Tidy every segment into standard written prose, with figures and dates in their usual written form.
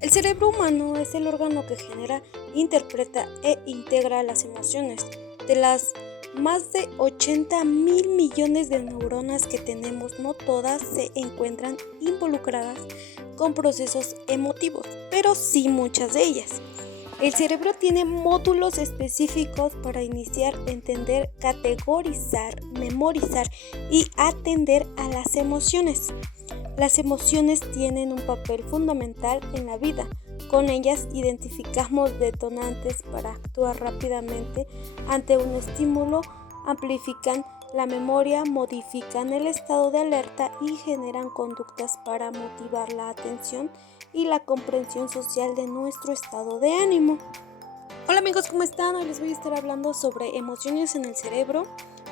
El cerebro humano es el órgano que genera, interpreta e integra las emociones. De las más de 80.000 millones de neuronas que tenemos, no todas se encuentran involucradas con procesos emotivos, pero sí muchas de ellas. El cerebro tiene módulos específicos para iniciar, entender, categorizar, memorizar y atender a las emociones. Las emociones tienen un papel fundamental en la vida. Con ellas identificamos detonantes para actuar rápidamente ante un estímulo, amplifican la memoria, modifican el estado de alerta y generan conductas para motivar la atención y la comprensión social de nuestro estado de ánimo. Hola amigos, ¿cómo están? Hoy les voy a estar hablando sobre emociones en el cerebro.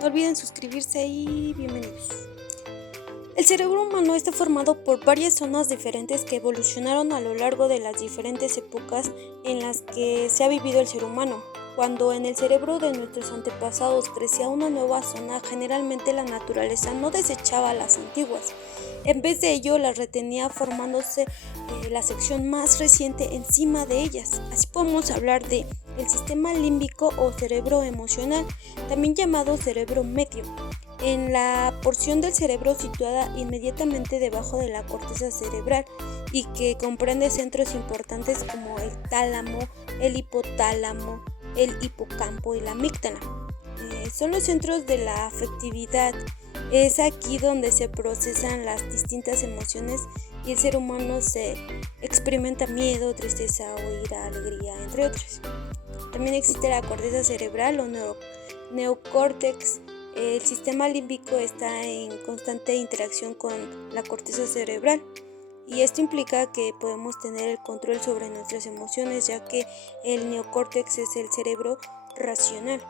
No olviden suscribirse y bienvenidos. El cerebro humano está formado por varias zonas diferentes que evolucionaron a lo largo de las diferentes épocas en las que se ha vivido el ser humano. Cuando en el cerebro de nuestros antepasados crecía una nueva zona, generalmente la naturaleza no desechaba las antiguas. En vez de ello, las retenía formándose la sección más reciente encima de ellas. Así podemos hablar de el sistema límbico o cerebro emocional, también llamado cerebro medio, en la porción del cerebro situada inmediatamente debajo de la corteza cerebral y que comprende centros importantes como el tálamo, el hipotálamo, el hipocampo y la amígdala. Son los centros de la afectividad. Es aquí donde se procesan las distintas emociones y el ser humano se experimenta miedo, tristeza o ira, alegría, entre otros. También existe la corteza cerebral o neocórtex. El sistema límbico está en constante interacción con la corteza cerebral y esto implica que podemos tener el control sobre nuestras emociones, ya que el neocórtex es el cerebro racional.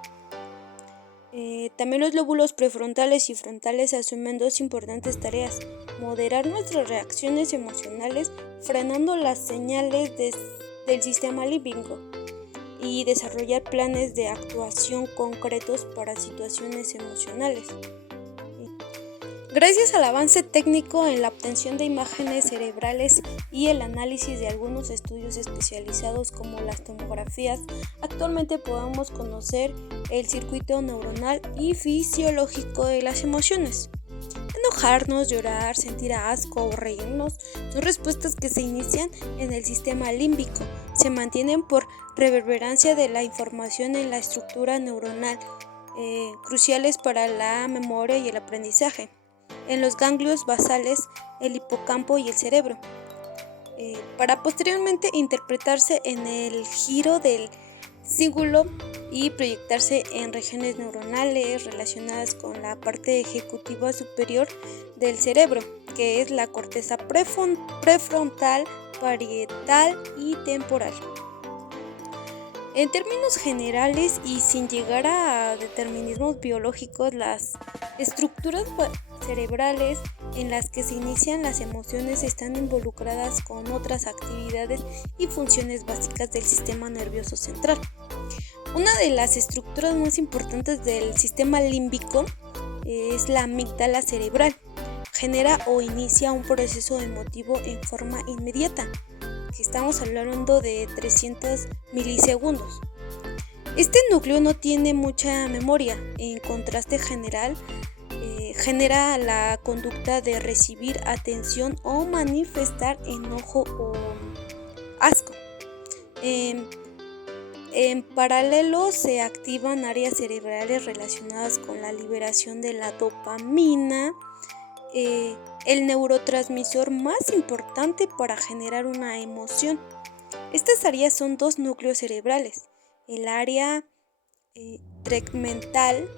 También los lóbulos prefrontales y frontales asumen dos importantes tareas: moderar nuestras reacciones emocionales, frenando las señales del sistema límbico, y desarrollar planes de actuación concretos para situaciones emocionales. Gracias al avance técnico en la obtención de imágenes cerebrales y el análisis de algunos estudios especializados como las tomografías, actualmente podemos conocer el circuito neuronal y fisiológico de las emociones. Enojarnos, llorar, sentir asco o reírnos son respuestas que se inician en el sistema límbico. Se mantienen por reverberancia de la información en la estructura neuronal, cruciales para la memoria y el aprendizaje, en los ganglios basales, el hipocampo y el cerebro, para posteriormente interpretarse en el giro del cíngulo y proyectarse en regiones neuronales relacionadas con la parte ejecutiva superior del cerebro, que es la corteza prefrontal, parietal y temporal. En términos generales y sin llegar a determinismos biológicos, las estructuras cerebrales en las que se inician las emociones están involucradas con otras actividades y funciones básicas del sistema nervioso central. Una de las estructuras más importantes del sistema límbico es la amígdala cerebral. Genera o inicia un proceso emotivo en forma inmediata, que estamos hablando de 300 milisegundos. Este núcleo no tiene mucha memoria, en contraste genera la conducta de recibir atención o manifestar enojo o asco. En paralelo se activan áreas cerebrales relacionadas con la liberación de la dopamina, el neurotransmisor más importante para generar una emoción. Estas áreas son dos núcleos cerebrales: el área tegmental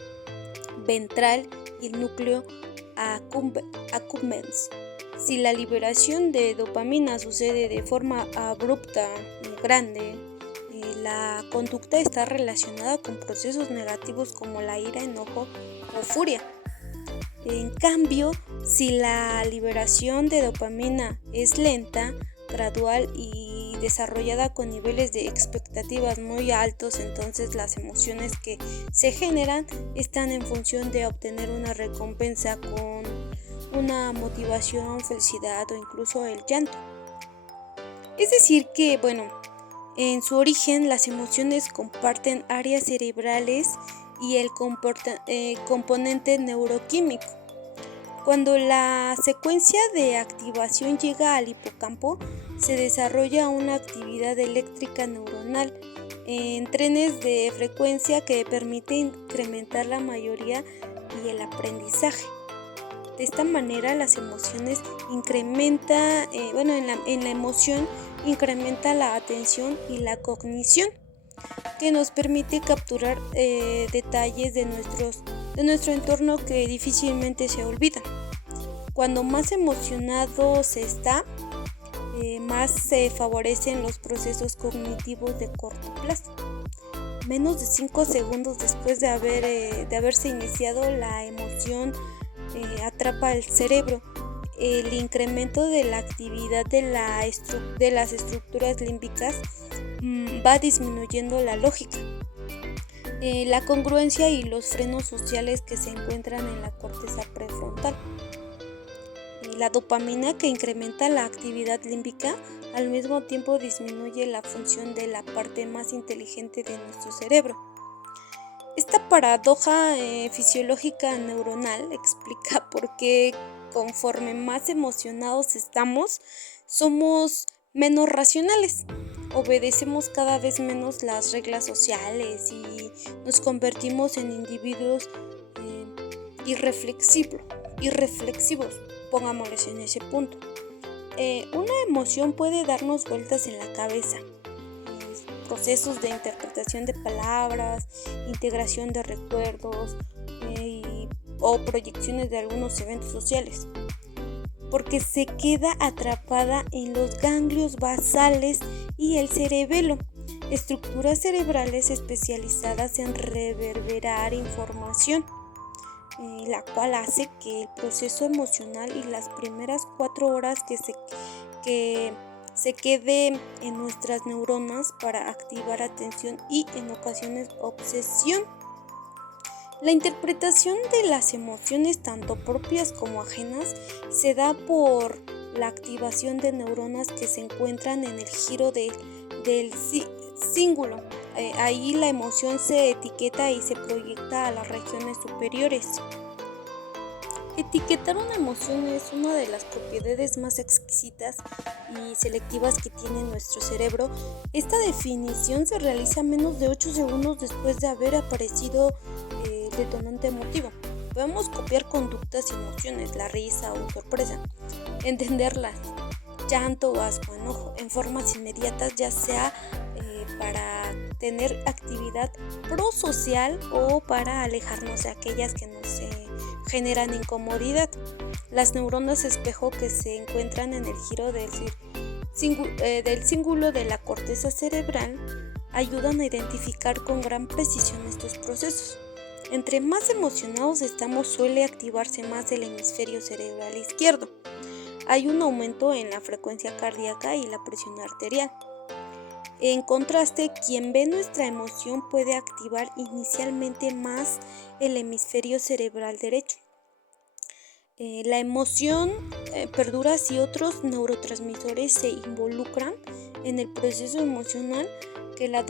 ventral y el núcleo accumbens. Si la liberación de dopamina sucede de forma abrupta, grande, la conducta está relacionada con procesos negativos como la ira, enojo o furia. En cambio, si la liberación de dopamina es lenta, gradual y desarrollada con niveles de expectativas muy altos, entonces las emociones que se generan están en función de obtener una recompensa con una motivación, felicidad o incluso el llanto. Es decir que, en su origen las emociones comparten áreas cerebrales y el componente neuroquímico. Cuando la secuencia de activación llega al hipocampo, se desarrolla una actividad eléctrica neuronal en trenes de frecuencia que permite incrementar la mayoría y el aprendizaje. De esta manera las emociones en la emoción incrementa la atención y la cognición, que nos permite capturar detalles de nuestro entorno que difícilmente se olvidan. Cuando más emocionado se está, más se favorecen los procesos cognitivos de corto plazo. Menos de 5 segundos después de haberse iniciado la emoción, atrapa el cerebro. El incremento de la actividad de las estructuras límbicas va disminuyendo la lógica, la congruencia y los frenos sociales que se encuentran en la corteza prefrontal. La dopamina, que incrementa la actividad límbica, al mismo tiempo disminuye la función de la parte más inteligente de nuestro cerebro. Esta paradoja fisiológica neuronal explica por qué conforme más emocionados estamos, somos menos racionales, obedecemos cada vez menos las reglas sociales y nos convertimos en individuos irreflexivos, pongámosles en ese punto. Una emoción puede darnos vueltas en la cabeza, procesos de interpretación de palabras, integración de recuerdos o proyecciones de algunos eventos sociales, porque se queda atrapada en los ganglios basales y el cerebelo, estructuras cerebrales especializadas en reverberar información, la cual hace que el proceso emocional y las primeras 4 horas que se quede en nuestras neuronas para activar atención y en ocasiones obsesión. La interpretación de las emociones, tanto propias como ajenas, se da por la activación de neuronas que se encuentran en el giro del cíngulo. Ahí la emoción se etiqueta y se proyecta a las regiones superiores. Etiquetar una emoción es una de las propiedades más exquisitas y selectivas que tiene nuestro cerebro. Esta definición se realiza menos de 8 segundos después de haber aparecido el detonante emotivo. Podemos copiar conductas y emociones, la risa o sorpresa, entenderlas, llanto, asco, enojo, en formas inmediatas, ya sea para tener actividad prosocial o para alejarnos de aquellas que nos generan incomodidad. Las neuronas espejo que se encuentran en el giro del cíngulo de la corteza cerebral ayudan a identificar con gran precisión estos procesos. Entre más emocionados estamos, suele activarse más el hemisferio cerebral izquierdo. Hay un aumento en la frecuencia cardíaca y la presión arterial. En contraste, quien ve nuestra emoción puede activar inicialmente más el hemisferio cerebral derecho. La emoción perdura si otros neurotransmisores se involucran en el proceso emocional que la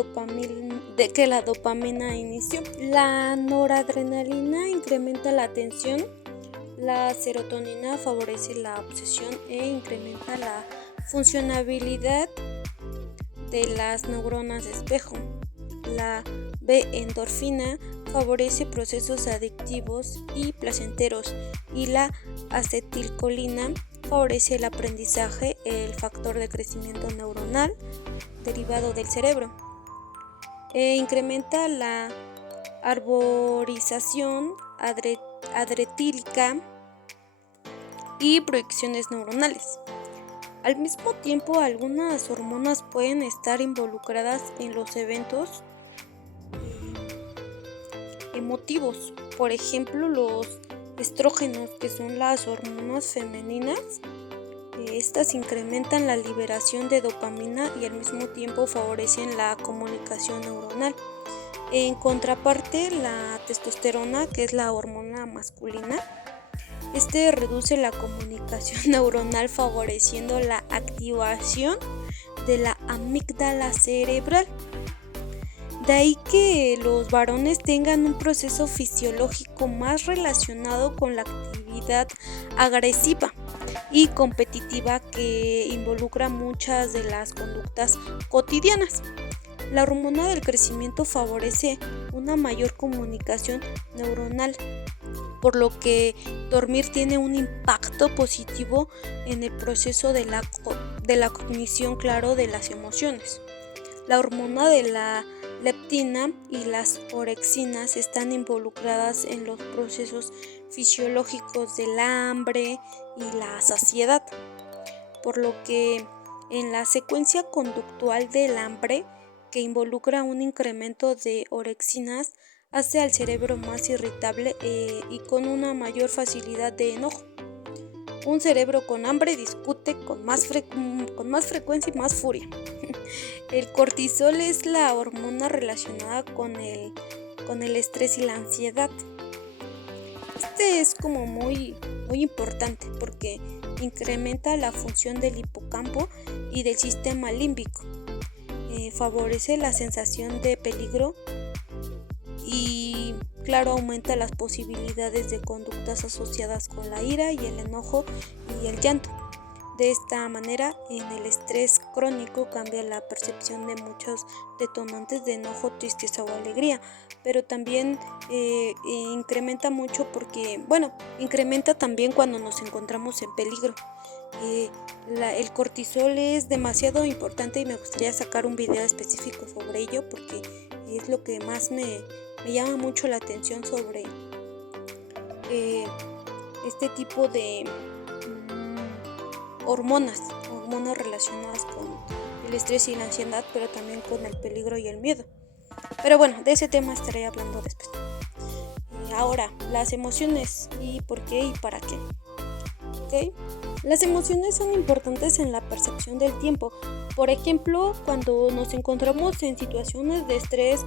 dopamina inició. La noradrenalina incrementa la atención, la serotonina favorece la obsesión e incrementa la funcionabilidad de las neuronas espejo. La B-endorfina favorece procesos adictivos y placenteros y la acetilcolina favorece el aprendizaje, el factor de crecimiento neuronal derivado del cerebro. Incrementa la arborización adretílica y proyecciones neuronales. Al mismo tiempo, algunas hormonas pueden estar involucradas en los eventos emotivos. Por ejemplo, los estrógenos, que son las hormonas femeninas. Estas incrementan la liberación de dopamina y al mismo tiempo favorecen la comunicación neuronal. En contraparte, la testosterona, que es la hormona masculina, reduce la comunicación neuronal favoreciendo la activación de la amígdala cerebral. De ahí que los varones tengan un proceso fisiológico más relacionado con la actividad agresiva y competitiva que involucra muchas de las conductas cotidianas. La hormona del crecimiento favorece una mayor comunicación neuronal, por lo que dormir tiene un impacto positivo en el proceso de la cognición, claro, de las emociones. La hormona de la leptina y las orexinas están involucradas en los procesos fisiológicos del hambre y la saciedad, por lo que en la secuencia conductual del hambre, que involucra un incremento de orexinas, hace al cerebro más irritable y con una mayor facilidad de enojo. Un cerebro con hambre discute con más frecuencia y más furia. El cortisol es la hormona relacionada con el estrés y la ansiedad. Este es como muy importante porque incrementa la función del hipocampo y del sistema límbico. Favorece la sensación de peligro y, claro, aumenta las posibilidades de conductas asociadas con la ira y el enojo y el llanto. De esta manera, en el estrés crónico cambia la percepción de muchos detonantes de enojo, tristeza o alegría, pero también incrementa mucho incrementa también cuando nos encontramos en peligro. El cortisol es demasiado importante y me gustaría sacar un video específico sobre ello porque es lo que más me llama mucho la atención sobre este tipo de hormonas relacionadas con el estrés y la ansiedad, pero también con el peligro y el miedo. Pero bueno, de ese tema estaré hablando después. Ahora, las emociones y por qué y para qué. ¿Okay? Las emociones son importantes en la percepción del tiempo. Por ejemplo, cuando nos encontramos en situaciones de estrés,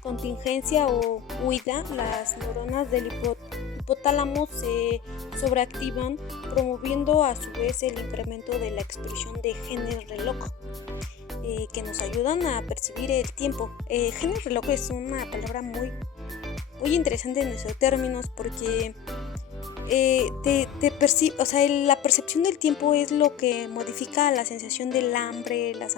contingencia o huida, las neuronas del hipotálamo se sobreactivan, promoviendo a su vez el incremento de la expresión de genes reloj, que nos ayudan a percibir el tiempo. Genes reloj es una palabra muy interesante en nuestros términos porque la percepción del tiempo es lo que modifica la sensación del hambre, la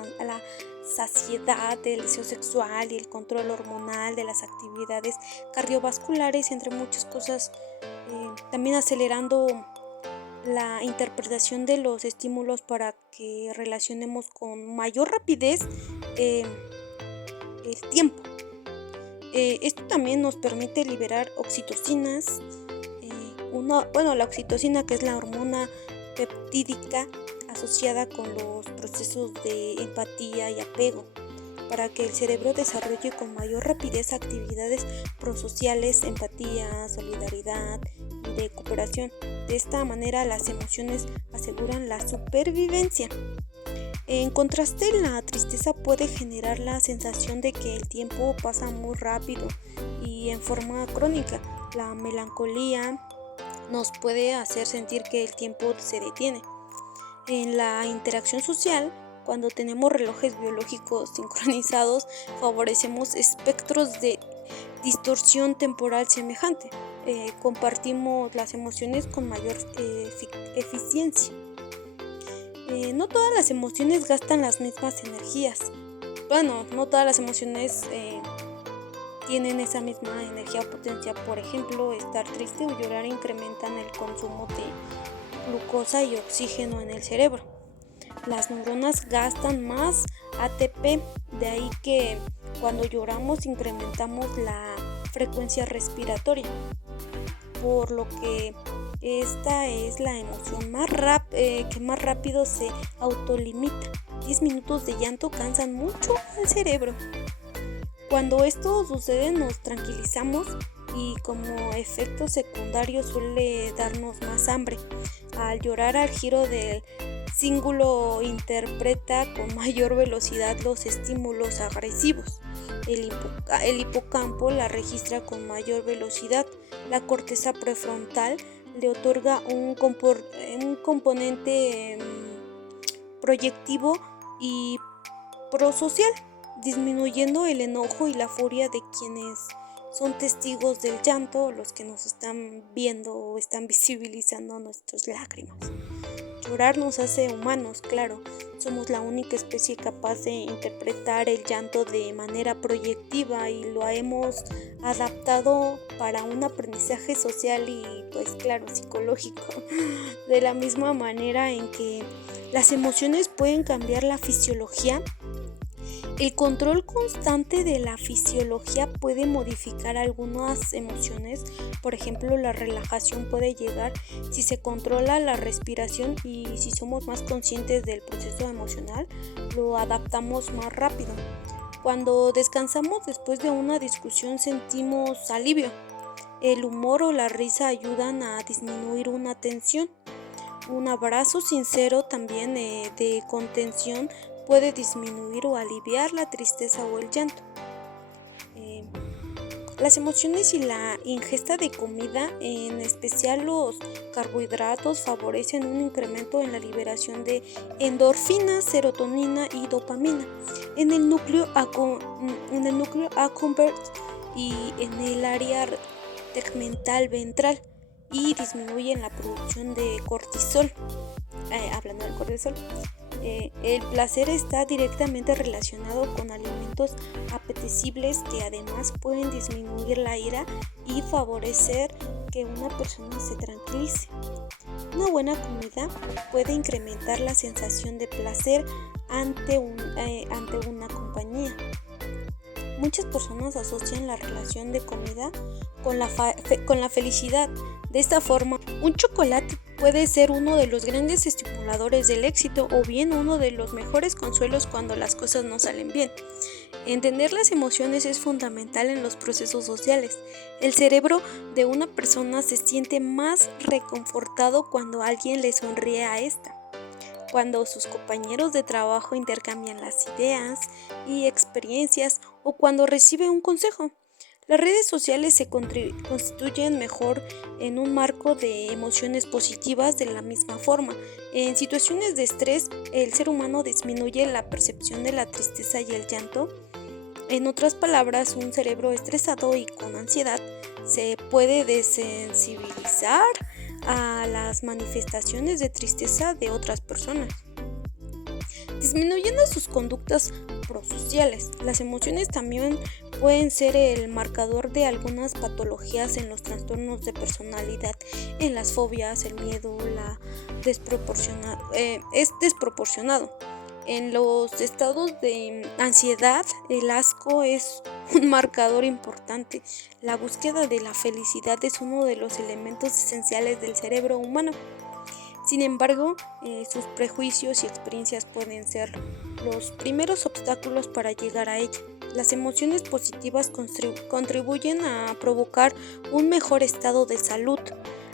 saciedad, del deseo sexual y el control hormonal de las actividades cardiovasculares, entre muchas cosas, también acelerando la interpretación de los estímulos para que relacionemos con mayor rapidez el tiempo. Esto también nos permite liberar oxitocinas, la oxitocina, que es la hormona peptídica asociada con los procesos de empatía y apego, para que el cerebro desarrolle con mayor rapidez actividades prosociales, empatía, solidaridad y de cooperación. De esta manera, las emociones aseguran la supervivencia. En contraste, la tristeza puede generar la sensación de que el tiempo pasa muy rápido y en forma crónica. La melancolía nos puede hacer sentir que el tiempo se detiene. En la interacción social, cuando tenemos relojes biológicos sincronizados, favorecemos espectros de distorsión temporal semejante. Compartimos las emociones con mayor eficiencia. No todas las emociones gastan las mismas energías. No todas las emociones tienen esa misma energía o potencia. Por ejemplo, estar triste o llorar incrementan el consumo de glucosa y oxígeno en el cerebro. Las neuronas gastan más ATP, de ahí que cuando lloramos incrementamos la frecuencia respiratoria, por lo que esta es la emoción que más rápido se autolimita. 10 minutos de llanto cansan mucho al cerebro. Cuando esto sucede nos tranquilizamos y como efecto secundario suele darnos más hambre. Al llorar, al giro del cíngulo interpreta con mayor velocidad los estímulos agresivos. El hipocampo la registra con mayor velocidad. La corteza prefrontal le otorga un componente proyectivo y prosocial, disminuyendo el enojo y la furia de quienes son testigos del llanto, los que nos están viendo o están visibilizando nuestras lágrimas. Llorar nos hace humanos, claro. Somos la única especie capaz de interpretar el llanto de manera proyectiva y lo hemos adaptado para un aprendizaje social y, pues claro, psicológico. De la misma manera en que las emociones pueden cambiar la fisiología, el control constante de la fisiología puede modificar algunas emociones. Por ejemplo, la relajación puede llegar si se controla la respiración y si somos más conscientes del proceso emocional, lo adaptamos más rápido. Cuando descansamos después de una discusión sentimos alivio. El humor o la risa ayudan a disminuir una tensión. Un abrazo sincero también de contención puede disminuir o aliviar la tristeza o el llanto. Las emociones y la ingesta de comida, en especial los carbohidratos, favorecen un incremento en la liberación de endorfinas, serotonina y dopamina en el núcleo accumbens y en el área tegmental ventral y disminuyen la producción de cortisol. Hablando del cortisol, el placer está directamente relacionado con alimentos apetecibles que además pueden disminuir la ira y favorecer que una persona se tranquilice. Una buena comida puede incrementar la sensación de placer ante una compañía. Muchas personas asocian la relación de comida con la felicidad. De esta forma, un chocolate puede ser uno de los grandes estimuladores del éxito o bien uno de los mejores consuelos cuando las cosas no salen bien. Entender las emociones es fundamental en los procesos sociales. El cerebro de una persona se siente más reconfortado cuando alguien le sonríe a esta, cuando sus compañeros de trabajo intercambian las ideas y experiencias o cuando recibe un consejo. Las redes sociales se constituyen mejor en un marco de emociones positivas de la misma forma. En situaciones de estrés, el ser humano disminuye la percepción de la tristeza y el llanto. En otras palabras, un cerebro estresado y con ansiedad se puede desensibilizar a las manifestaciones de tristeza de otras personas, disminuyendo sus conductas prosociales. Las emociones también pueden ser el marcador de algunas patologías en los trastornos de personalidad, en las fobias, el miedo, es desproporcionado. En los estados de ansiedad, el asco es un marcador importante. La búsqueda de la felicidad es uno de los elementos esenciales del cerebro humano. Sin embargo, sus prejuicios y experiencias pueden ser los primeros obstáculos para llegar a ella. Las emociones positivas contribuyen a provocar un mejor estado de salud,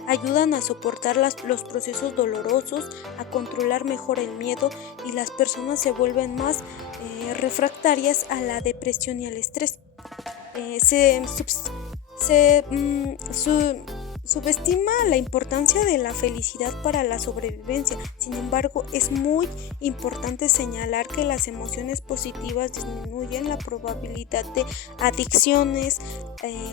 ayudan a soportar los procesos dolorosos, a controlar mejor el miedo y las personas se vuelven más refractarias a la depresión y al estrés. Subestima la importancia de la felicidad para la sobrevivencia. Sin embargo, es muy importante señalar que las emociones positivas disminuyen la probabilidad de adicciones,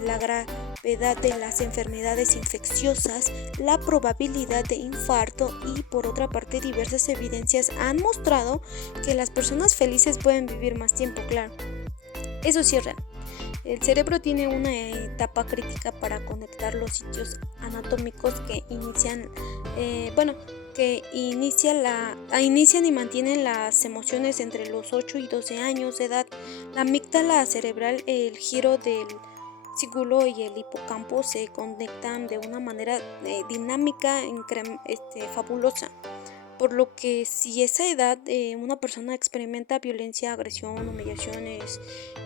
la gravedad de las enfermedades infecciosas, la probabilidad de infarto y, por otra parte, diversas evidencias han mostrado que las personas felices pueden vivir más tiempo, claro. Eso sí es real. El cerebro tiene una etapa crítica para conectar los sitios anatómicos que inician y mantienen las emociones entre los 8 y 12 años de edad. La amígdala cerebral, el giro del cíngulo y el hipocampo se conectan de una manera dinámica, fabulosa. Por lo que si a esa edad una persona experimenta violencia, agresión, humillaciones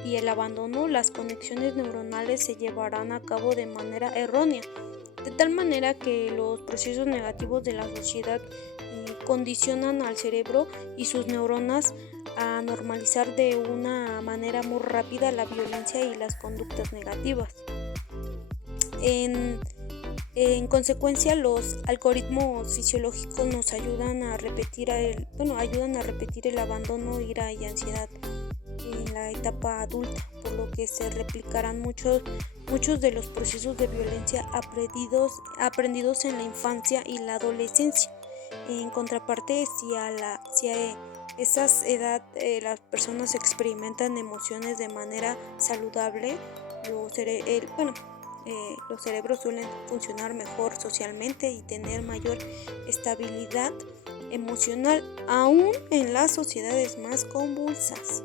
y el abandono, las conexiones neuronales se llevarán a cabo de manera errónea, de tal manera que los procesos negativos de la sociedad condicionan al cerebro y sus neuronas a normalizar de una manera muy rápida la violencia y las conductas negativas. En En consecuencia, los algoritmos fisiológicos nos ayudan a repetir el abandono, ira y ansiedad en la etapa adulta, por lo que se replicarán muchos de los procesos de violencia aprendidos en la infancia y la adolescencia. En contraparte, si a esas edad las personas experimentan emociones de manera saludable, los, cere- el- bueno, los cerebros suelen funcionar mejor socialmente y tener mayor estabilidad emocional, aún en las sociedades más convulsas.